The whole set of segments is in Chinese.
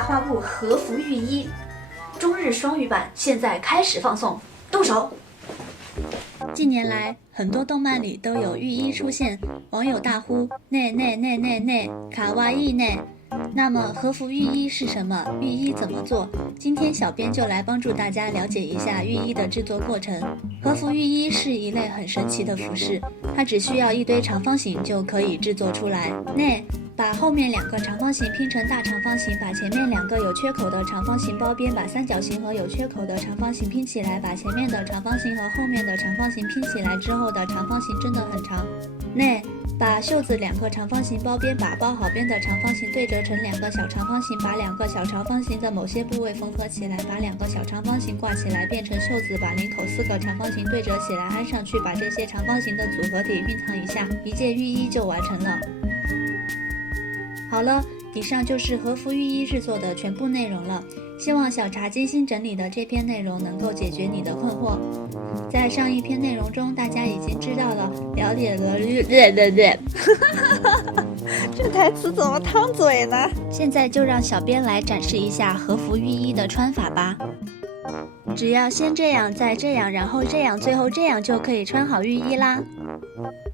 大花布和服浴衣，中日双语版现在开始放送，动手！近年来，很多动漫里都有浴衣出现，网友大呼“内内内内内，卡哇伊内”。那么和服浴衣是什么？浴衣怎么做？今天小编就来帮助大家了解一下浴衣的制作过程。和服浴衣是一类很神奇的服饰，它只需要一堆长方形就可以制作出来。内，把后面2个长方形拼成大长方形，把前面2个有缺口的长方形包边，把三角形和有缺口的长方形拼起来，把前面的长方形和后面的长方形拼起来之后的长方形真的很长。内，把袖子2个长方形包边，把包好边的长方形对折成2个小长方形，把2个小长方形的某些部位缝合起来，把2个小长方形挂起来变成袖子，把领口4个长方形对折起来安上去，把这些长方形的组合体熨烫一下，一件浴衣就完成了。好了，以上就是和服浴衣制作的全部内容了。希望小茶精心整理的这篇内容能够解决你的困惑。在上一篇内容中，大家已经知道了，了解了这台词怎么烫嘴呢？现在就让小编来展示一下和服浴衣的穿法吧。只要先这样，再这样，然后这样，最后这样，就可以穿好浴衣啦。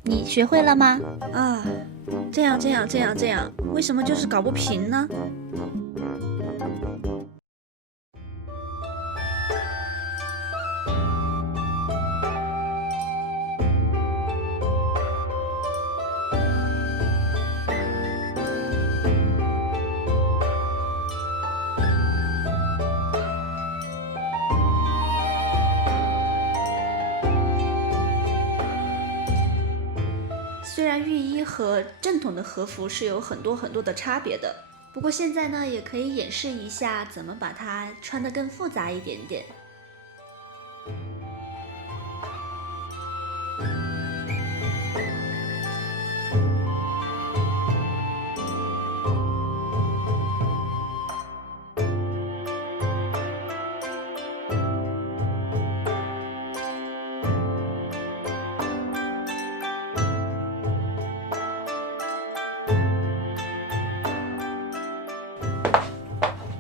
你学会了吗？啊，这样，为什么就是搞不平呢？虽然浴衣和正统的和服是有很多的差别的，不过现在呢，也可以演示一下怎么把它穿得更复杂一点点。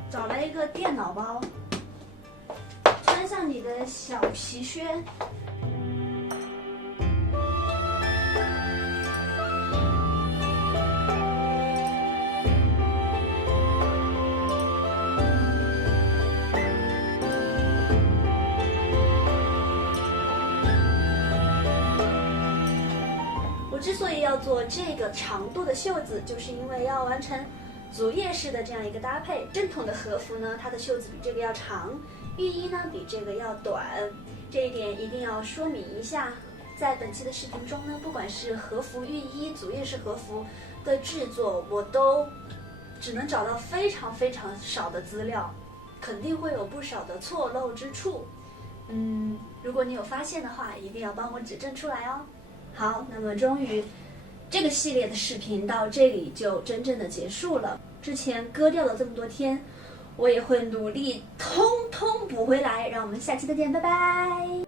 找来一个电脑包，穿上你的小皮靴，我之所以要做这个长度的袖子，就是因为要完成足页式的这样一个搭配。正统的和服呢，它的袖子比这个要长，浴衣呢比这个要短，这一点一定要说明一下。在本期的视频中呢，不管是和服浴衣、足页式和服的制作，我都只能找到非常少的资料，肯定会有不少的错漏之处。如果你有发现的话，一定要帮我指正出来哦。好，那么终于这个系列的视频到这里就真正的结束了。之前割掉了这么多天，我也会努力通通补回来。让我们下期再见，拜拜。